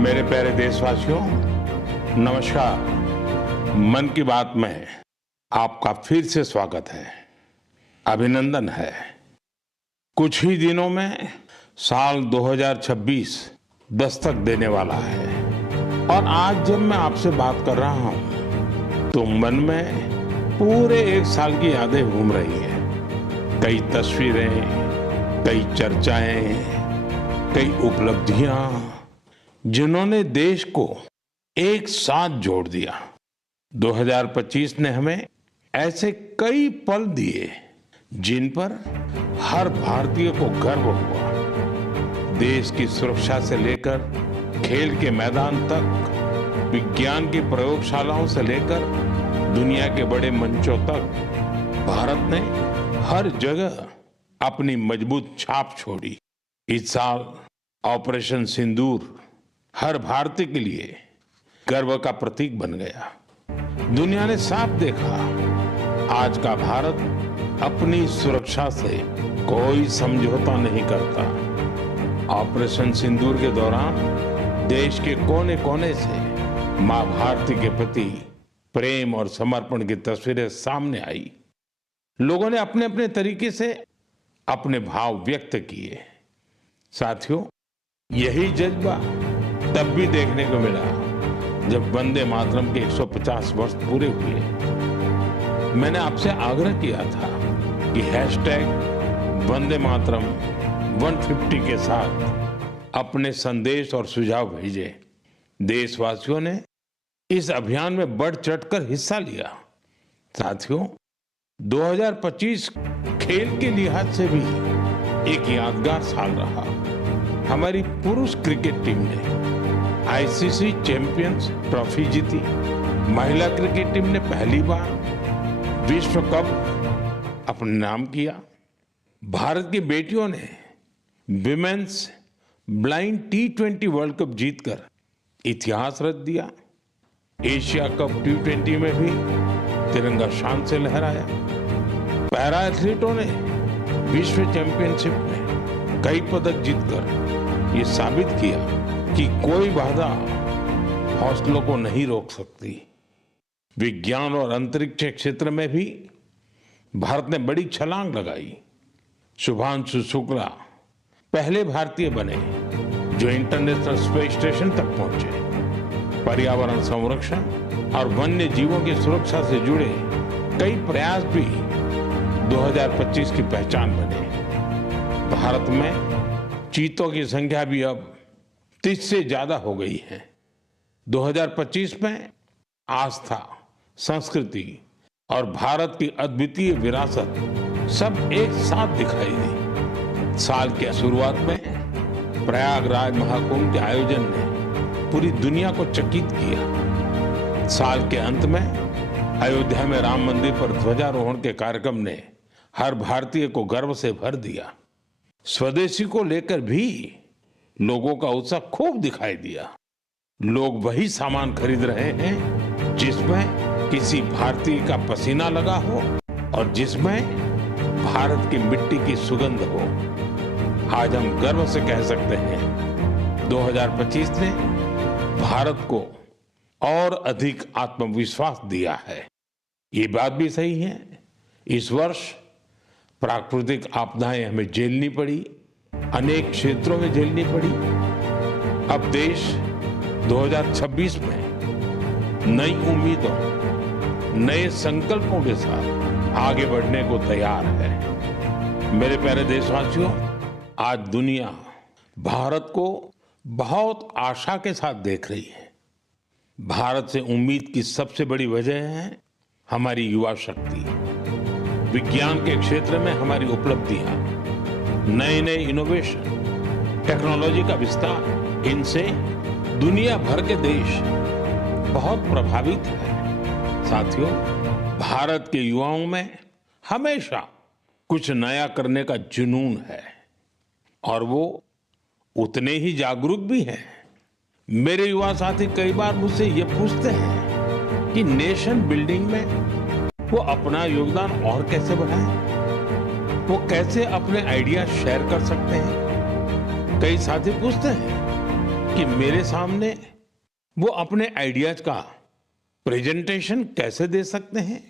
मेरे प्यारे देशवासियों, नमस्कार। मन की बात में आपका फिर से स्वागत है, अभिनंदन है। कुछ ही दिनों में साल 2026 दस्तक देने वाला है और आज जब मैं आपसे बात कर रहा हूं तो मन में पूरे एक साल की यादें घूम रही हैं। कई तस्वीरें, कई चर्चाएं, कई उपलब्धियां जिन्होंने देश को एक साथ जोड़ दिया। 2025 ने हमें ऐसे कई पल दिए जिन पर हर भारतीय को गर्व हुआ। देश की सुरक्षा से लेकर खेल के मैदान तक, विज्ञान की प्रयोगशालाओं से लेकर दुनिया के बड़े मंचों तक भारत ने हर जगह अपनी मजबूत छाप छोड़ी। इस साल ऑपरेशन सिंदूर हर भारतीय के लिए गर्व का प्रतीक बन गया। दुनिया ने साफ देखा, आज का भारत अपनी सुरक्षा से कोई समझौता नहीं करता। ऑपरेशन सिंदूर के दौरान देश के कोने कोने से मां भारती के प्रति प्रेम और समर्पण की तस्वीरें सामने आई। लोगों ने अपने अपने तरीके से अपने भाव व्यक्त किए। साथियों, यही जज्बा तब भी देखने को मिला जब वंदे मातरम के 150 वर्ष पूरे हुए। मैंने आपसे आग्रह किया था कि हैशटैग वंदे मातरम 150 के साथ अपने संदेश और सुझाव भेजें। देशवासियों ने इस अभियान में बढ़ चढ़कर हिस्सा लिया। साथियों, 2025 खेल के लिहाज से भी एक यादगार साल रहा। हमारी पुरुष क्रिकेट टीम ने आईसीसी चैंपियंस ट्रॉफी जीती। महिला क्रिकेट टीम ने पहली बार विश्व कप अपने नाम किया। भारत की बेटियों ने women's blind T20 world cup जीतकर इतिहास रच दिया। एशिया कप T20 में भी तिरंगा शान से लहराया। पैरा एथलीटों ने विश्व चैंपियनशिप में कई पदक जीतकर ये साबित किया कि कोई बाधा हौसलों को नहीं रोक सकती। विज्ञान और अंतरिक्ष क्षेत्र में भी भारत ने बड़ी छलांग लगाई। शुभांशु शुक्ला पहले भारतीय बने जो इंटरनेशनल स्पेस स्टेशन तक पहुंचे। पर्यावरण संरक्षण और वन्य जीवों की सुरक्षा से जुड़े कई प्रयास भी 2025 की पहचान बने। भारत में चीतों की संख्या भी अब 30 से ज्यादा हो गई है। 2025 में आस्था, संस्कृति और भारत की अद्वितीय विरासत सब एक साथ दिखाई दी। साल के शुरुआत में प्रयागराज महाकुंभ के आयोजन ने पूरी दुनिया को चकित किया। साल के अंत में अयोध्या में राम मंदिर पर ध्वजारोहण के कार्यक्रम ने हर भारतीय को गर्व से भर दिया। स्वदेशी को लेकर भी लोगों का उत्साह खूब दिखाई दिया। लोग वही सामान खरीद रहे हैं जिसमें किसी भारतीय का पसीना लगा हो और जिसमें भारत की मिट्टी की सुगंध हो। आज हम गर्व से कह सकते हैं 2025 ने भारत को और अधिक आत्मविश्वास दिया है। ये बात भी सही है, इस वर्ष प्राकृतिक आपदाएं हमें झेलनी पड़ी, अनेक क्षेत्रों में झेलनी पड़ी। अब देश 2026 में नई उम्मीदों, नए संकल्पों के साथ आगे बढ़ने को तैयार है। मेरे प्यारे देशवासियों, आज दुनिया भारत को बहुत आशा के साथ देख रही है। भारत से उम्मीद की सबसे बड़ी वजह है हमारी युवा शक्ति। विज्ञान के क्षेत्र में हमारी उपलब्धियां, नए नए इनोवेशन, टेक्नोलॉजी का विस्तार, इनसे दुनिया भर के देश बहुत प्रभावित है। साथियों, भारत के युवाओं में हमेशा कुछ नया करने का जुनून है और वो उतने ही जागरूक भी हैं। मेरे युवा साथी कई बार मुझसे ये पूछते हैं कि नेशन बिल्डिंग में वो अपना योगदान और कैसे बढ़ाएं, वो कैसे अपने आइडिया शेयर कर सकते हैं। कई साथी पूछते हैं कि मेरे सामने वो अपने आइडियाज का प्रेजेंटेशन कैसे दे सकते हैं।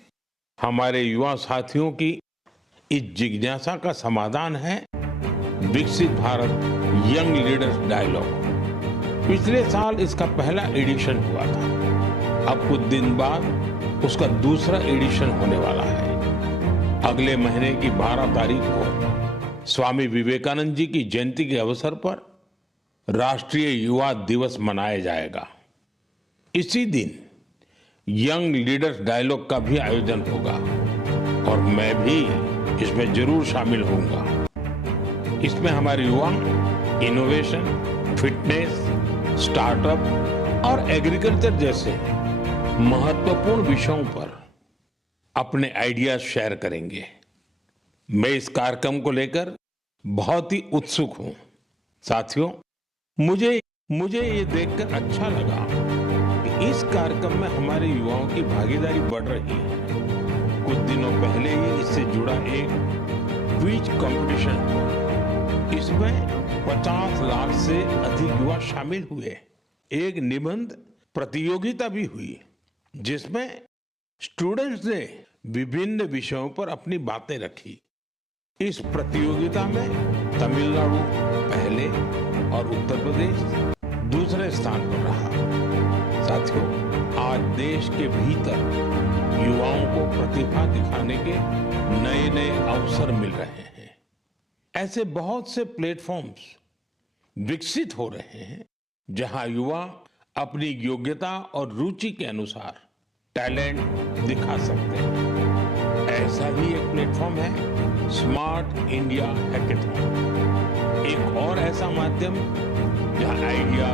हमारे युवा साथियों की इस जिज्ञासा का समाधान है विकसित भारत यंग लीडर्स डायलॉग। पिछले साल इसका पहला एडिशन हुआ था। अब कुछ दिन बाद उसका दूसरा एडिशन होने वाला है। अगले महीने की 12 तारीख को स्वामी विवेकानंद जी की जयंती के अवसर पर राष्ट्रीय युवा दिवस मनाया जाएगा। इसी दिन यंग लीडर्स डायलॉग का भी आयोजन होगा और मैं भी इसमें जरूर शामिल होऊंगा। इसमें हमारे युवा इनोवेशन, फिटनेस, स्टार्टअप और एग्रीकल्चर जैसे महत्वपूर्ण विषयों पर अपने आइडियाज शेयर करेंगे। मैं इस कार्यक्रम को लेकर बहुत ही उत्सुक हूं। साथियों, मुझे ये देखकर अच्छा लगा कि इस कार्यक्रम में हमारे युवाओं की भागीदारी बढ़ रही है। कुछ दिनों पहले ही इससे जुड़ा एक क्विज कंपटीशन हुआ। इसमें 50 लाख से अधिक युवा शामिल हुए। एक निबंध प्रतियोगिता भी हुई जिसमें स्टूडेंट्स ने विभिन्न विषयों पर अपनी बातें रखी। इस प्रतियोगिता में तमिलनाडु पहले और उत्तर प्रदेश दूसरे स्थान पर रहा। साथियों, आज देश के भीतर युवाओं को प्रतिभा दिखाने के नए नए अवसर मिल रहे हैं। ऐसे बहुत से प्लेटफॉर्म्स विकसित हो रहे हैं जहां युवा अपनी योग्यता और रुचि के अनुसार टैलेंट दिखा सकते हैं। ऐसा ही एक प्लेटफॉर्म है स्मार्ट इंडिया हैकेथॉन। एक और ऐसा माध्यम जहां आइडिया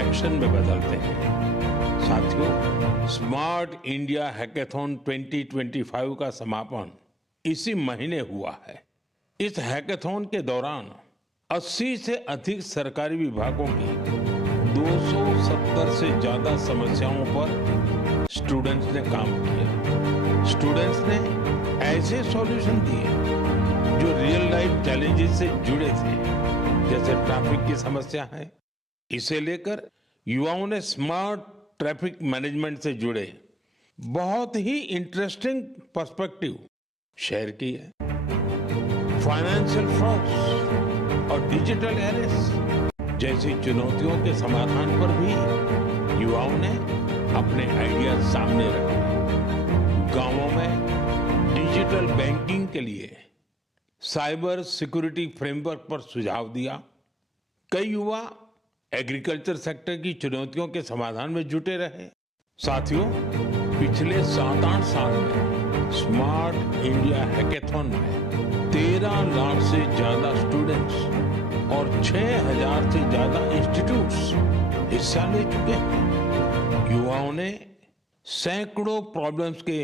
एक्शन में बदलते हैं। साथियों, स्मार्ट इंडिया हैकेथॉन 2025 का समापन इसी महीने हुआ है। इस हैकेथॉन के दौरान 80 से अधिक सरकारी विभागों की 270 से ज्यादा समस्याओं पर स्टूडेंट्स ने काम किया। स्टूडेंट्स ने ऐसे सॉल्यूशन दिए जो रियल लाइफ चैलेंजेस से जुड़े थे, जैसे ट्रैफिक की समस्या है। इसे लेकर युवाओं ने स्मार्ट ट्रैफिक मैनेजमेंट से जुड़े बहुत ही इंटरेस्टिंग पर्सपेक्टिव शेयर किए। फाइनेंशियल फ्रॉड्स और डिजिटल एरेस्ट जैसी चुनौतियों के समाधान पर भी युवाओं ने अपने आइडिया सामने रखे। गांवों में डिजिटल बैंकिंग के लिए साइबर सिक्योरिटी फ्रेमवर्क पर सुझाव दिया। कई युवा एग्रीकल्चर सेक्टर की चुनौतियों के समाधान में जुटे रहे। साथियों, पिछले 7-8 साल में स्मार्ट इंडिया हैकेथॉन में 13 लाख से ज्यादा स्टूडेंट्स और 6000 से ज्यादा इंस्टीट्यूट्स हिस्सा ले चुके हैं। युवाओं ने सैकड़ों प्रॉब्लम्स के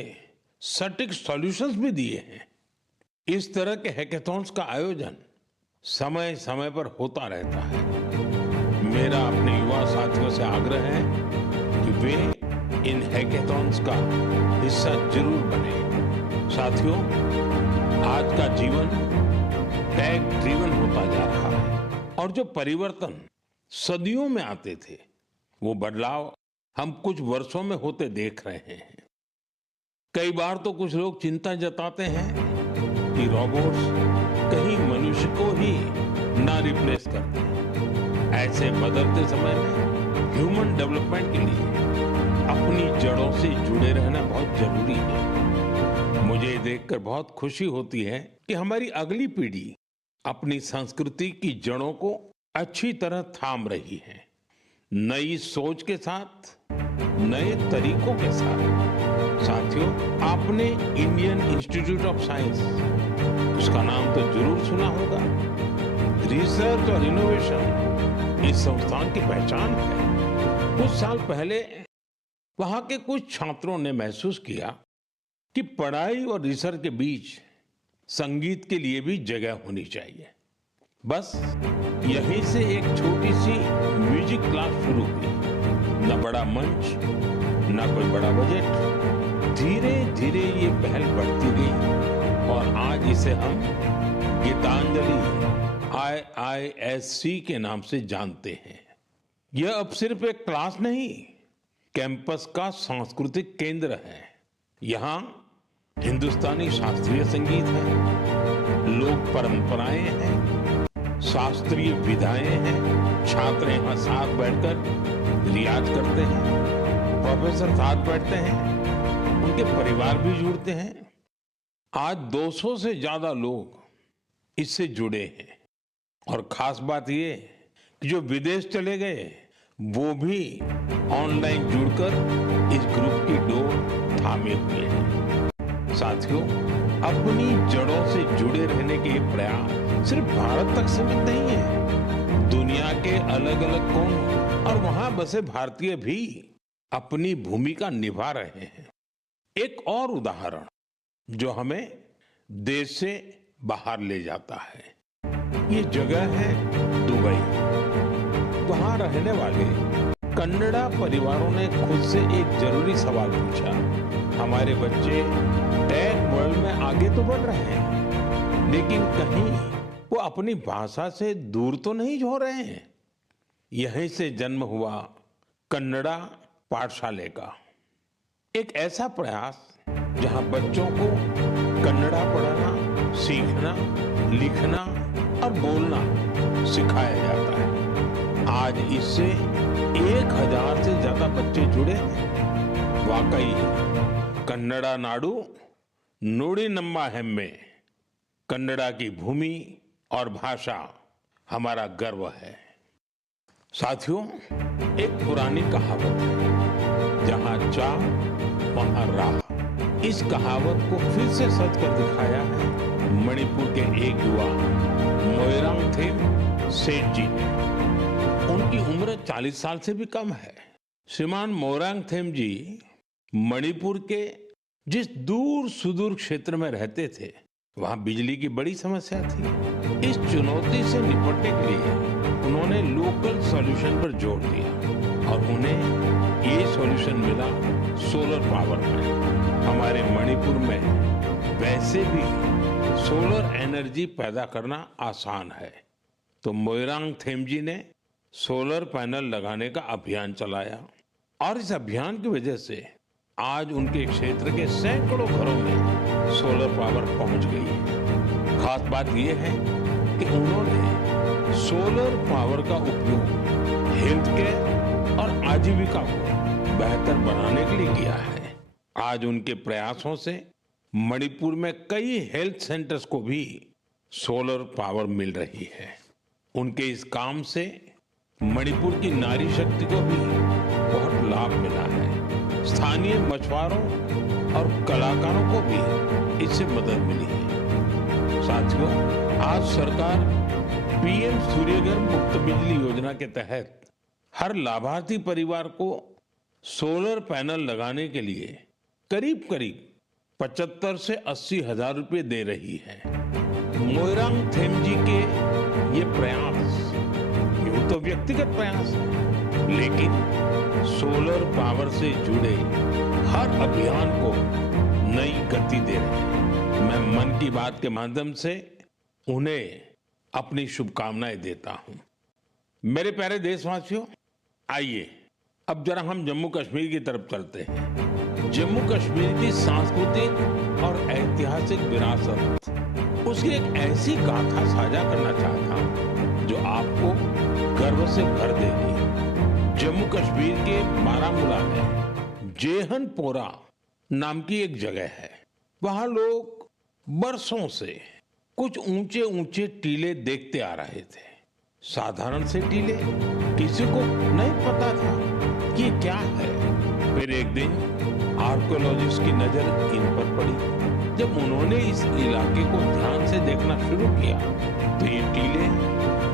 सटीक सॉल्यूशंस भी दिए हैं। इस तरह के हैकेथॉन्स का आयोजन समय समय पर होता रहता है। मेरा अपने युवा साथियों से आग्रह है कि वे इन हैकेथॉन्स का हिस्सा जरूर बने। साथियों, आज का जीवन टेक ड्रिवन होता जा रहा है और जो परिवर्तन सदियों में आते थे, वो बदलाव हम कुछ वर्षों में होते देख रहे हैं। कई बार तो कुछ लोग चिंता जताते हैं कि रोबोट्स कहीं मनुष्य को ही ना रिप्लेस कर दें। ऐसे बदलते समय में ह्यूमन डेवलपमेंट के लिए अपनी जड़ों से जुड़े रहना बहुत जरूरी है। मुझे देखकर बहुत खुशी होती है कि हमारी अगली पीढ़ी अपनी संस्कृति की जड़ों को अच्छी तरह थाम रही है। नई सोच के साथ, नए तरीकों के साथ। साथियों, आपने इंडियन इंस्टीट्यूट ऑफ साइंस, उसका नाम तो जरूर सुना होगा। रिसर्च और इनोवेशन इस संस्थान की पहचान है। कुछ साल पहले वहां के कुछ छात्रों ने महसूस किया कि पढ़ाई और रिसर्च के बीच संगीत के लिए भी जगह होनी चाहिए। बस यहीं से एक छोटी सी म्यूजिक क्लास शुरू हुई। न बड़ा मंच, न कोई बड़ा बजट। धीरे धीरे ये पहल बढ़ती गई और आज इसे हम गीतांजलि IISc के नाम से जानते हैं। यह अब सिर्फ एक क्लास नहीं, कैंपस का सांस्कृतिक केंद्र है। यहाँ हिंदुस्तानी शास्त्रीय संगीत है, लोक परंपराएं हैं, शास्त्रीय विधाएं हैं। छात्र यहाँ साथ बैठकर रियाज करते हैं, प्रोफेसर साथ बैठते हैं, उनके परिवार भी जुड़ते हैं। आज 200 से ज्यादा लोग इससे जुड़े हैं और खास बात ये कि जो विदेश चले गए वो भी ऑनलाइन जुड़कर इस ग्रुप की डोर थामे हुए हैं। साथियों, अपनी जड़ों से जुड़े रहने के ये प्रयास सिर्फ भारत तक सीमित नहीं है। दुनिया के अलग अलग कोनों और वहां बसे भारतीय भी अपनी भूमिका निभा रहे हैं। एक और उदाहरण जो हमें देश से बाहर ले जाता है, ये जगह है दुबई। वहां रहने वाले कन्नड़ा परिवारों ने खुद से एक जरूरी सवाल पूछा। हमारे बच्चे टेक वर्ल्ड में आगे तो बढ़ रहे हैं, लेकिन कहीं वो अपनी भाषा से दूर तो नहीं हो रहे हैं। यहीं से जन्म हुआ कन्नड़ा पाठशाले का एक ऐसा प्रयास जहां बच्चों को कन्नड़ा पढ़ना, सीखना, लिखना और बोलना सिखाया जाता है। आज इससे 1000 से ज्यादा बच्चे जुड़े हैं। वाकई कन्नड़ा नाडु नुडी नम्मा हेम्मे, कन्नड़ा की भूमि और भाषा हमारा गर्व है। साथियों, एक पुरानी कहावत है, जहां चाह वहां राह। इस कहावत को फिर से सच कर दिखाया है मणिपुर के एक युवा मोइरांगथेम सेठ जी ने। उनकी उम्र 40 साल से भी कम है। श्रीमान मोइरांगथेम जी मणिपुर के जिस दूर सुदूर क्षेत्र में रहते थे, वहां बिजली की बड़ी समस्या थी। इस चुनौती से निपटने के लिए उन्होंने लोकल सॉल्यूशन पर जोर दिया और उन्हें ये सॉल्यूशन मिला सोलर पावर में। हमारे मणिपुर में वैसे भी सोलर एनर्जी पैदा करना आसान है, तो मोइरांगथेम जी ने सोलर पैनल लगाने का अभियान चलाया और इस अभियान की वजह से आज उनके क्षेत्र के सैकड़ों घरों में सोलर पावर पहुंच गई है। खास बात यह है कि उन्होंने सोलर पावर का उपयोग हेल्थ केयर और आजीविका को बेहतर बनाने के लिए किया है। आज उनके प्रयासों से मणिपुर में कई हेल्थ सेंटर्स को भी सोलर पावर मिल रही है। उनके इस काम से मणिपुर की नारी शक्ति को भी बहुत लाभ मिला है। स्थानीय मछुआरों और कलाकारों को भी इससे मदद मिली है। साथियों, आज सरकार पीएम सूर्यघर मुफ्त बिजली योजना के तहत हर लाभार्थी परिवार को सोलर पैनल लगाने के लिए करीब करीब 75 से 80 हजार रुपए दे रही है। मोइरांगथेम जी के ये प्रयास यूं तो व्यक्तिगत प्रयास है, लेकिन सोलर पावर से जुड़े हर अभियान को नई गति दे रहे हैं। मैं मन की बात के माध्यम से उन्हें अपनी शुभकामनाएं देता हूं। मेरे प्यारे देशवासियों, आइए अब जरा हम जम्मू कश्मीर की तरफ चलते हैं। जम्मू कश्मीर की सांस्कृतिक और ऐतिहासिक विरासत, उसकी एक ऐसी गाथा साझा करना चाहता हूं जो आपको गर्व से भर देगी। जम्मू कश्मीर के बारामूला में जेहनपोरा नाम की एक जगह है। वहां लोग बरसों से कुछ ऊंचे ऊंचे टीले देखते आ रहे थे। साधारण से टीले, किसी को नहीं पता था कि क्या है। फिर एक दिन आर्कियोलॉजिस्ट की नजर इन पर पड़ी। जब उन्होंने इस इलाके को ध्यान से देखना शुरू किया तो ये टीले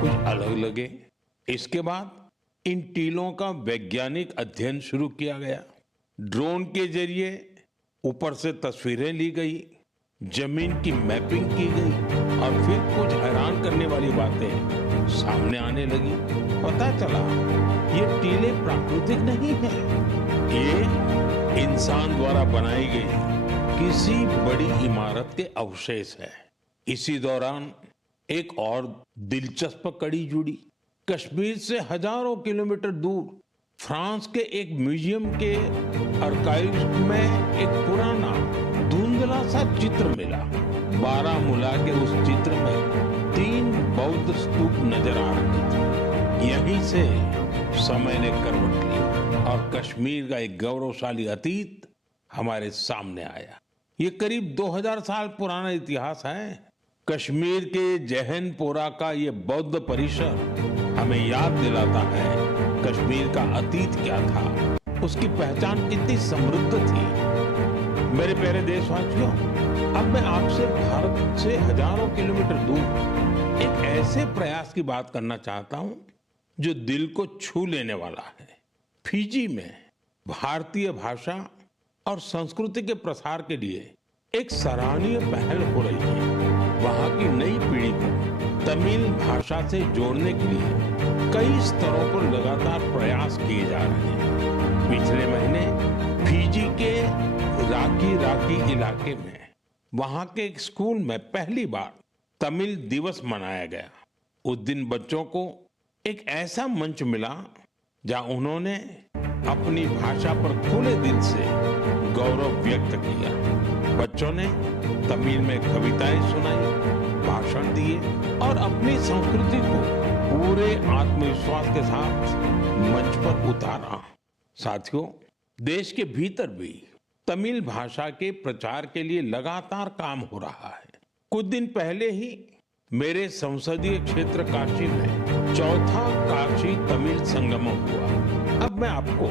कुछ अलग लगे। इसके बाद इन टीलों का वैज्ञानिक अध्ययन शुरू किया गया। ड्रोन के जरिए ऊपर से तस्वीरें ली गई, जमीन की मैपिंग की गई और फिर कुछ हैरान करने वाली बातें सामने आने लगी। पता चला ये टीले प्राकृतिक नहीं है, ये इंसान द्वारा बनाई गई किसी बड़ी इमारत के अवशेष है। इसी दौरान एक और दिलचस्प कड़ी जुड़ी। कश्मीर से हजारों किलोमीटर दूर फ्रांस के एक म्यूजियम के आर्काइव में एक पुराना धुंधला सा चित्र मिला। बारामूला के उस चित्र में 3 बौद्ध स्तूप नजर आ रहे थे। यहीं से समय ने करवट ली और कश्मीर का एक गौरवशाली अतीत हमारे सामने आया। ये करीब 2000 साल पुराना इतिहास है। कश्मीर के जहनपोरा का ये बौद्ध परिसर हमें याद दिलाता है कश्मीर का अतीत क्या था, उसकी पहचान कितनी समृद्ध थी। मेरे प्यारे देशवासियों, अब मैं आपसे भारत से हजारों किलोमीटर दूर एक ऐसे प्रयास की बात करना चाहता हूं जो दिल को छू लेने वाला है। फिजी में भारतीय भाषा और संस्कृति के प्रसार के लिए एक सराहनीय पहल हो रही है। वहां की नई पीढ़ी को तमिल भाषा से जोड़ने के लिए कई स्तरों पर लगातार प्रयास किए जा रहे हैं। पिछले महीने फिजी के राकी इलाके में वहां के एक स्कूल में पहली बार तमिल दिवस मनाया गया। उस दिन बच्चों को एक ऐसा मंच मिला जहां उन्होंने अपनी भाषा पर खुले दिल से गौरव व्यक्त किया। बच्चों ने तमिल में कविताएं सुनाई, भाषण दिए और अपनी संस्कृति को पूरे आत्मविश्वास के साथ मंच पर उतारा। साथियों, देश के भीतर भी तमिल भाषा के प्रचार के लिए लगातार काम हो रहा है। कुछ दिन पहले ही मेरे संसदीय क्षेत्र काशी में चौथा काशी तमिल संगमम हुआ। अब मैं आपको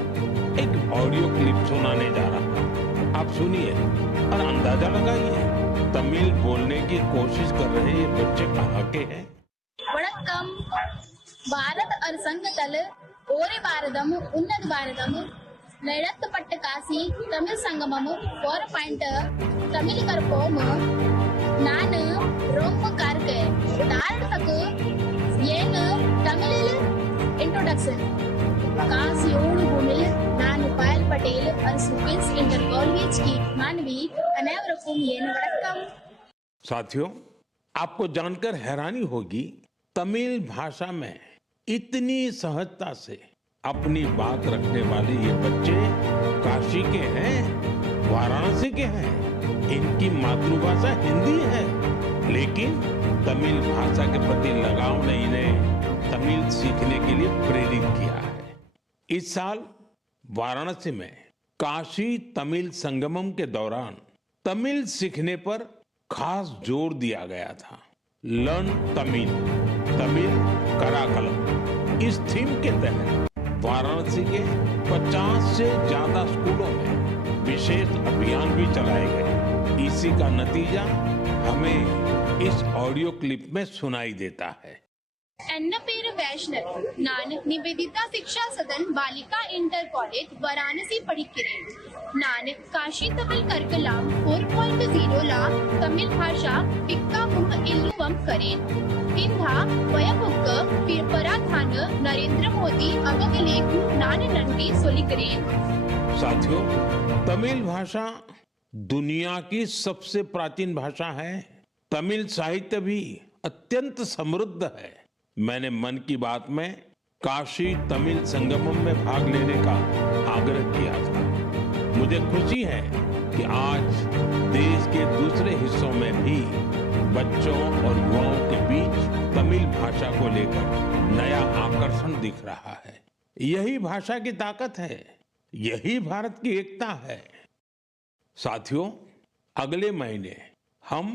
एक ऑडियो क्लिप सुनाने जा रहा हूँ। आप सुनिए और अंदाजा लगाइए तमिल बोलने की कोशिश कर रहे ये बच्चे कहाँ के हैं। वणक्कम। भारत அரசாங்கத்தால் ஓரே பாரதம் உன்னத பாரதம் நடத்தப்பட்ட காசி தமிழ் சங்கமம் 4 தமிழ் கற்போம் நான் ரொம்ப கார்க்கே உதாரணத்துக்கு ஏன் தமிழில் इंट्रोडक्शन काशी भूमिल நான் पायल पटेल और सुपिंस इंटर कॉलेज की मानवी अनेवरकुम ये वणक्कम। साथियों, आपको जानकर हैरानी होगी तमिल भाषा में इतनी सहजता से अपनी बात रखने वाले ये बच्चे काशी के हैं, वाराणसी के हैं। इनकी मातृभाषा हिंदी है, लेकिन तमिल भाषा के प्रति लगाव ने इन्हें तमिल सीखने के लिए प्रेरित किया है। इस साल वाराणसी में काशी तमिल संगमम के दौरान तमिल सीखने पर खास जोर दिया गया था। लर्न तमिल, तमिल कराकलम। इस थीम के तहत वाराणसी के 50 से ज्यादा स्कूलों में विशेष अभियान भी चलाए गए। इसी का नतीजा हमें इस ऑडियो क्लिप में सुनाई देता है। पेर वैष्णव नान निवेदिता शिक्षा सदन बालिका इंटर कॉलेज वाराणसी पढ़िक्किरेन। नान काशी तमिल कर्कलाम 4.0 ला तमिल भाषा पिक्का मुंग इल्लुवम करेन। इंधा वयबुक्क पराधान नरेंद्र मोदी अवगलेकु नान नंटी सोलिकरेन। साथियों, तमिल भाषा दुनिया की सबसे प्राचीन भाषा है। तमिल साहित्य भी अत्यंत समृद्ध है। मैंने मन की बात में काशी तमिल संगमम में भाग लेने का आग्रह किया था। मुझे खुशी है कि आज देश के दूसरे हिस्सों में भी बच्चों और युवाओं के बीच तमिल भाषा को लेकर नया आकर्षण दिख रहा है। यही भाषा की ताकत है, यही भारत की एकता है। साथियों, अगले महीने हम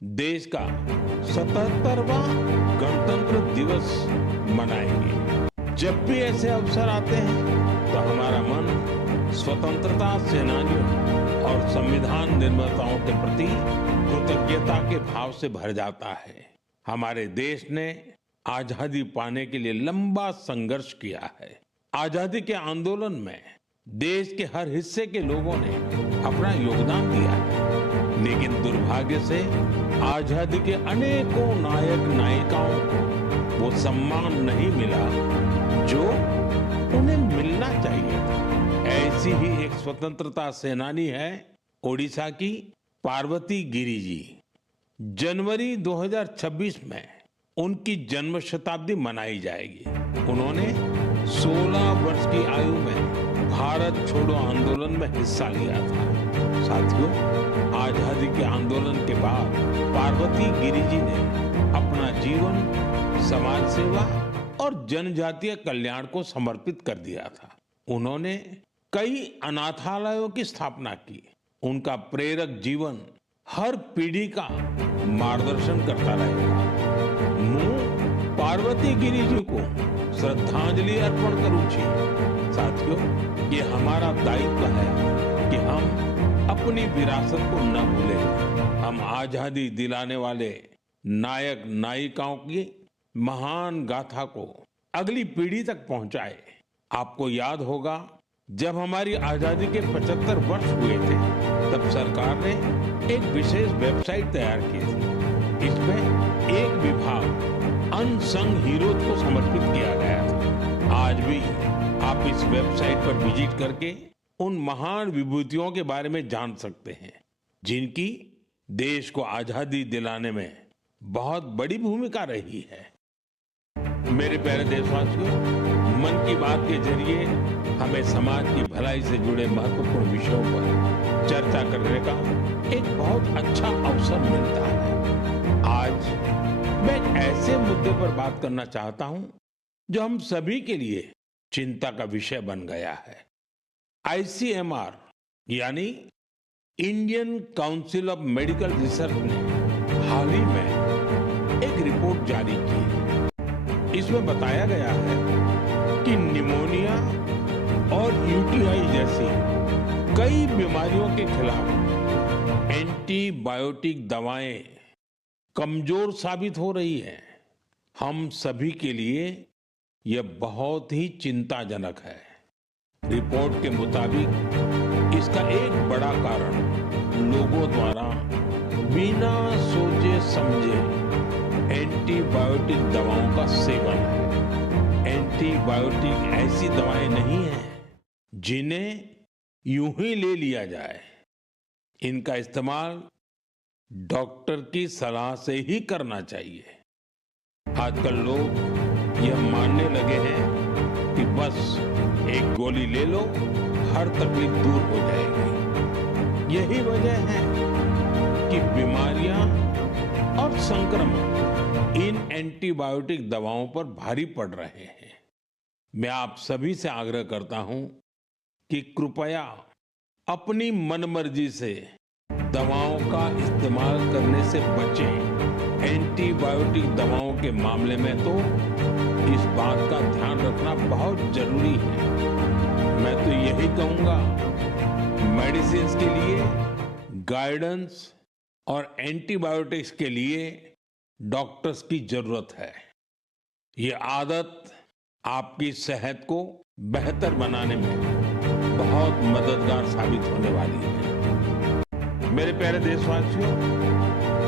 देश का 77वां गणतंत्र दिवस मनाएंगे। जब भी ऐसे अवसर आते हैं तो हमारा मन स्वतंत्रता सेनानियों और संविधान निर्माताओं के प्रति कृतज्ञता के भाव से भर जाता है। हमारे देश ने आजादी पाने के लिए लंबा संघर्ष किया है। आजादी के आंदोलन में देश के हर हिस्से के लोगों ने अपना योगदान दिया है, लेकिन दुर्भाग्य से आजादी के अनेकों नायक नायिकाओं को वो सम्मान नहीं मिला जो उन्हें मिलना चाहिए था। ऐसी ही एक स्वतंत्रता सेनानी है ओडिशा की पार्वती गिरि जी। जनवरी 2026 में उनकी जन्म शताब्दी मनाई जाएगी। उन्होंने 16 वर्ष की आयु में भारत छोड़ो आंदोलन में हिस्सा लिया था। साथियों, आजादी के आंदोलन के बाद पार्वती गिरि जी ने अपना जीवन समाज सेवा और जनजातीय कल्याण को समर्पित कर दिया था। उन्होंने कई अनाथालयों की स्थापना की। उनका प्रेरक जीवन हर पीढ़ी का मार्गदर्शन करता रहेगा। मैं पार्वती गिरि जी को श्रद्धांजलि अर्पण करूं छी। साथियों, ये हमारा दायित्व है कि हम अपनी विरासत को न भूलें। हम आजादी दिलाने वाले नायक नायिकाओं की महान गाथा को अगली पीढ़ी तक पहुंचाए। आपको याद होगा, जब हमारी आजादी के 75 वर्ष हुए थे, तब सरकार ने एक विशेष वेबसाइट तैयार की थी। इसमें एक विभाग अनसंग हीरोज को समर्पित किया गया था। आज भी आप इस वेबसाइट पर विजिट करके उन महान विभूतियों के बारे में जान सकते हैं, जिनकी देश को आजादी दिलाने में बहुत बड़ी भूमिका रही है। मेरे प्यारे देशवासियों, मन की बात के जरिए हमें समाज की भलाई से जुड़े महत्वपूर्ण विषयों पर चर्चा करने का एक बहुत अच्छा अवसर मिलता है। आज मैं एक ऐसे मुद्दे पर बात करना चाहता हूं जो हम सभी के लिए चिंता का विषय बन गया है। ICMR यानी Indian council of medical research ने हाल ही में एक रिपोर्ट जारी की है। इसमें बताया गया है कि निमोनिया और UTI जैसी कई बीमारियों के खिलाफ एंटीबायोटिक दवाएं कमजोर साबित हो रही हैं। हम सभी के लिए यह बहुत ही चिंताजनक है। रिपोर्ट के मुताबिक इसका एक बड़ा कारण लोगों द्वारा बिना सोचे समझे एंटीबायोटिक दवाओं का सेवन है। एंटीबायोटिक ऐसी दवाएं नहीं हैं जिन्हें यूं ही ले लिया जाए। इनका इस्तेमाल डॉक्टर की सलाह से ही करना चाहिए। आजकल लोग यह मानने लगे हैं कि बस एक गोली ले लो, हर तकलीफ दूर हो जाएगी। यही वजह है कि बीमारियां और संक्रमण इन एंटीबायोटिक दवाओं पर भारी पड़ रहे हैं। मैं आप सभी से आग्रह करता हूं कि कृपया अपनी मनमर्जी से दवाओं का इस्तेमाल करने से बचें। एंटीबायोटिक दवाओं के मामले में तो इस बात का ध्यान रखना बहुत जरूरी है। मैं तो यही कहूंगा, मेडिसिन्स के लिए गाइडेंस और एंटीबायोटिक्स के लिए डॉक्टर्स की जरूरत है। ये आदत आपकी सेहत को बेहतर बनाने में बहुत मददगार साबित होने वाली है। मेरे प्यारे देशवासियों,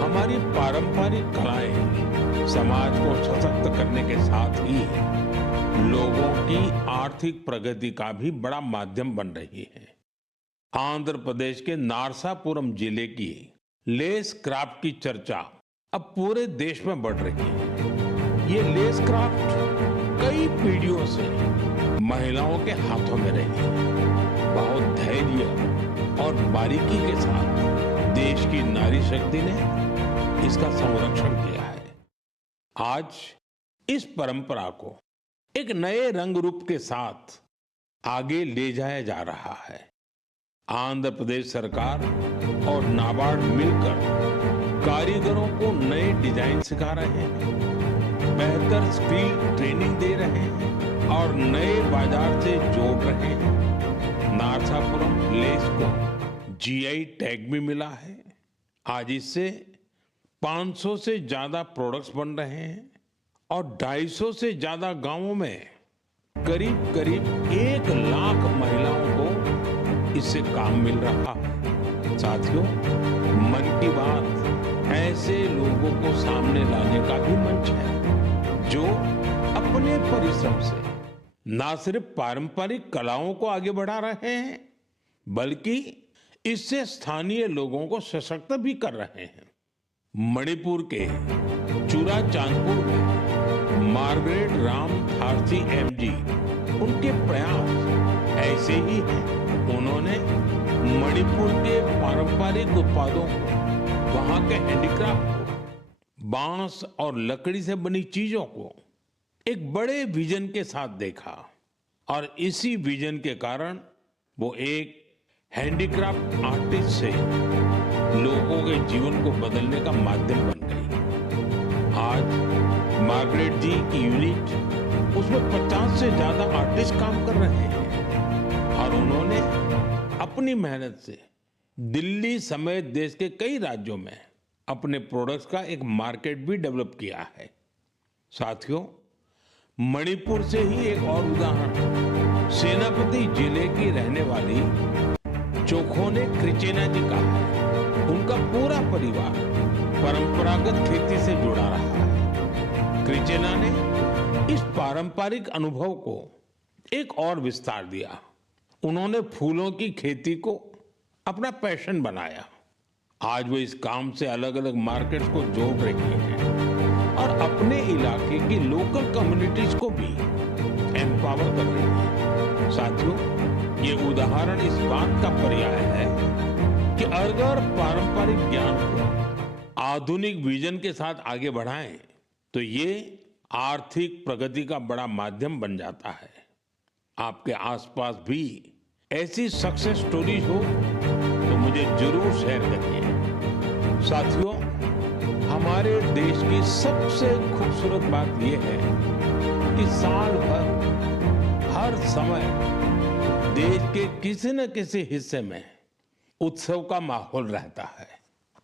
हमारी पारंपरिक कलाएं समाज को सशक्त करने के साथ ही लोगों की आर्थिक प्रगति का भी बड़ा माध्यम बन रही है। आंध्र प्रदेश के नारसापुरम जिले की लेस क्राफ्ट की चर्चा अब पूरे देश में बढ़ रही है। ये लेस क्राफ्ट कई पीढ़ियों से महिलाओं के हाथों में रही है। बहुत धैर्य और बारीकी के साथ देश की नारी शक्ति ने इसका संरक्षण किया है। आज इस परंपरा को एक नए रंग रूप के साथ आगे ले जाया जा रहा है। आंध्र प्रदेश सरकार और नाबार्ड मिलकर कारीगरों को नए डिजाइन सिखा रहे हैं, बेहतर स्किल ट्रेनिंग दे रहे हैं और नए बाजार से जोड़ रहे हैं। नारसापुरम लेस को GI टैग भी मिला है। आज इससे 500 से ज्यादा प्रोडक्ट्स बन रहे हैं और 250 से ज्यादा गांवों में करीब करीब 1 लाख महिलाओं को इससे काम मिल रहा है। साथियों, मन की बात ऐसे लोगों को सामने लाने का भी मंच है जो अपने परिश्रम से न सिर्फ पारंपरिक कलाओं को आगे बढ़ा रहे हैं, बल्कि इससे स्थानीय लोगों को सशक्त भी कर रहे हैं। मणिपुर के चुराचांदपुर में मार्गरेट राम थारसी एमजी, उनके प्रयास ऐसे ही हैं। उन्होंने मणिपुर के पारंपरिक उत्पादों को, वहां के हैंडीक्राफ्ट को, बांस और लकड़ी से बनी चीजों को एक बड़े विजन के साथ देखा और इसी विजन के कारण वो एक हैंडीक्राफ्ट आर्टिस्ट से लोगों के जीवन को बदलने का माध्यम बन गई। आज मार्गरेट जी की यूनिट, उसमें 50 से ज्यादा आर्टिस्ट काम कर रहे हैं और उन्होंने अपनी मेहनत से दिल्ली समेत देश के कई राज्यों में अपने प्रोडक्ट्स का एक मार्केट भी डेवलप किया है। साथियों, मणिपुर से ही एक और उदाहरण सेनापति जिले की रहने वाली चोखोने क्रिचेना जी का है। उनका पूरा परिवार परंपरागत खेती से जुड़ा रहा है। क्रिचेना ने इस पारंपरिक अनुभव को एक और विस्तार दिया। उन्होंने फूलों की खेती को अपना पैशन बनाया। आज वो इस काम से अलग अलग मार्केट्स को जोड़ रही हैं और अपने इलाके की लोकल कम्युनिटीज को भी एम्पावर कर रही है। साथियों, ये उदाहरण इस बात का पर्याय है कि अगर पारंपरिक ज्ञान को आधुनिक विजन के साथ आगे बढ़ाएं तो ये आर्थिक प्रगति का बड़ा माध्यम बन जाता है। आपके आसपास भी ऐसी सक्सेस स्टोरीज हो तो मुझे जरूर शेयर करिए। साथियों, हमारे देश की सबसे खूबसूरत बात यह है कि साल भर हर समय देश के किसी न किसी हिस्से में उत्सव का माहौल रहता है।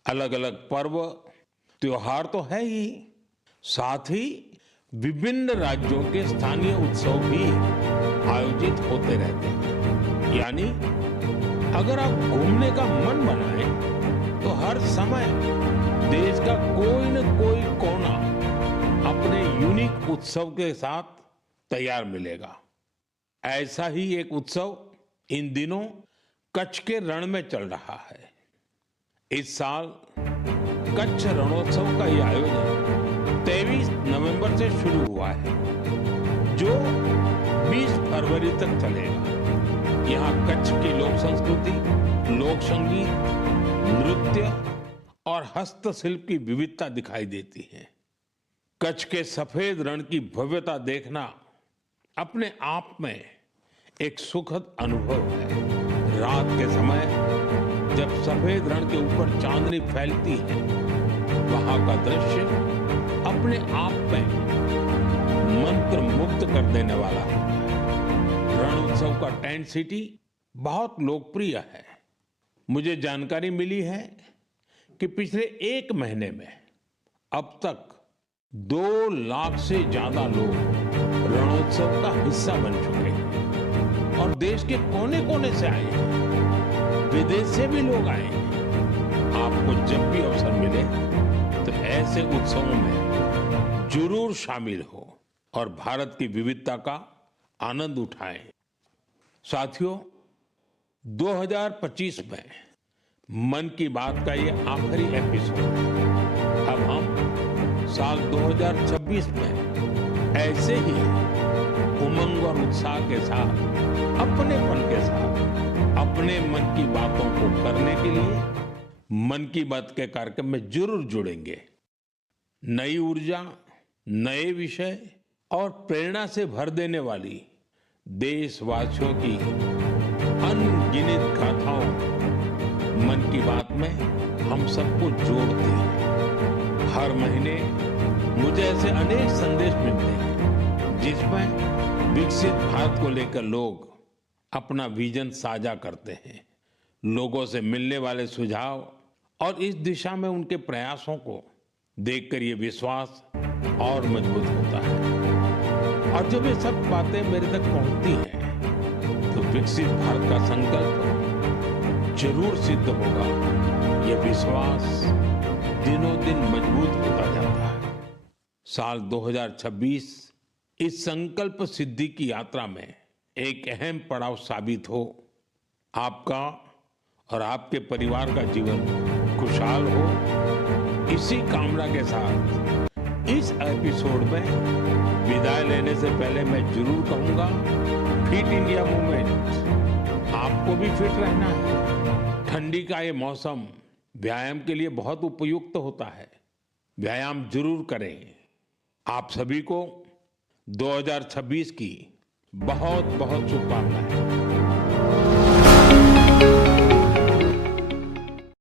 अलग अलग पर्व त्योहार तो है ही, साथ ही विभिन्न राज्यों के स्थानीय उत्सव भी आयोजित होते रहते हैं। यानी अगर आप घूमने का मन बनाएं तो हर समय देश का कोई न कोई कोना अपने यूनिक उत्सव के साथ तैयार मिलेगा। ऐसा ही एक उत्सव इन दिनों कच्छ के रण में चल रहा है। इस साल कच्छ रणोत्सव का ये आयोजन 23 नवंबर से शुरू हुआ है, जो 20 फरवरी तक चलेगा। यहाँ कच्छ की लोक संस्कृति, लोक संगीत, नृत्य और हस्तशिल्प की विविधता दिखाई देती है। कच्छ के सफेद रण की भव्यता देखना अपने आप में एक सुखद अनुभव है। रात के समय जब सफेद रण के ऊपर चांदनी फैलती है, वहां का दृश्य अपने आप में मंत्र मुग्ध कर देने वाला होता है। रण उत्सव का टेंट सिटी बहुत लोकप्रिय है। मुझे जानकारी मिली है कि पिछले एक महीने में अब तक 2 लाख से ज्यादा लोग रणोत्सव का हिस्सा बन चुके हैं और देश के कोने कोने से आए हैं, विदेश से भी लोग आए हैं। आपको जब भी अवसर मिले तो ऐसे उत्सवों में जरूर शामिल हो और भारत की विविधता का आनंद उठाएं। साथियों, 2025 में मन की बात का ये आखिरी एपिसोड है। अब हम साल 2026 में ऐसे ही उमंग और उत्साह के साथ, अपनेपन के साथ अपने मन की बातों को करने के लिए मन की बात के कार्यक्रम में जरूर जुड़ेंगे। नई ऊर्जा, नए विषय और प्रेरणा से भर देने वाली देशवासियों की अनगिनत गाथाओं मन की बात में हम सबको जोड़ती है। हर महीने मुझे ऐसे अनेक संदेश मिलते हैं जिसमें विकसित भारत को लेकर लोग अपना विजन साझा करते हैं। लोगों से मिलने वाले सुझाव और इस दिशा में उनके प्रयासों को देखकर ये विश्वास और मजबूत होता है। और जब ये सब बातें मेरे तक पहुंचती हैं तो विकसित भारत का संकल्प जरूर सिद्ध होगा। ये विश्वास दिनों दिन मजबूत होता जाता है। साल 2026 इस संकल्प सिद्धि की यात्रा में एक अहम पड़ाव साबित हो। आपका और आपके परिवार का जीवन खुशहाल हो, इसी कामना के साथ इस एपिसोड में विदाई लेने से पहले मैं जरूर कहूंगा, फिट इंडिया मूवमेंट, आपको भी फिट रहना है। ठंडी का ये मौसम व्यायाम के लिए बहुत उपयुक्त होता है। व्यायाम जरूर करें। आप सभी को 2026 की बहुत बहुत शुभकामनाएं।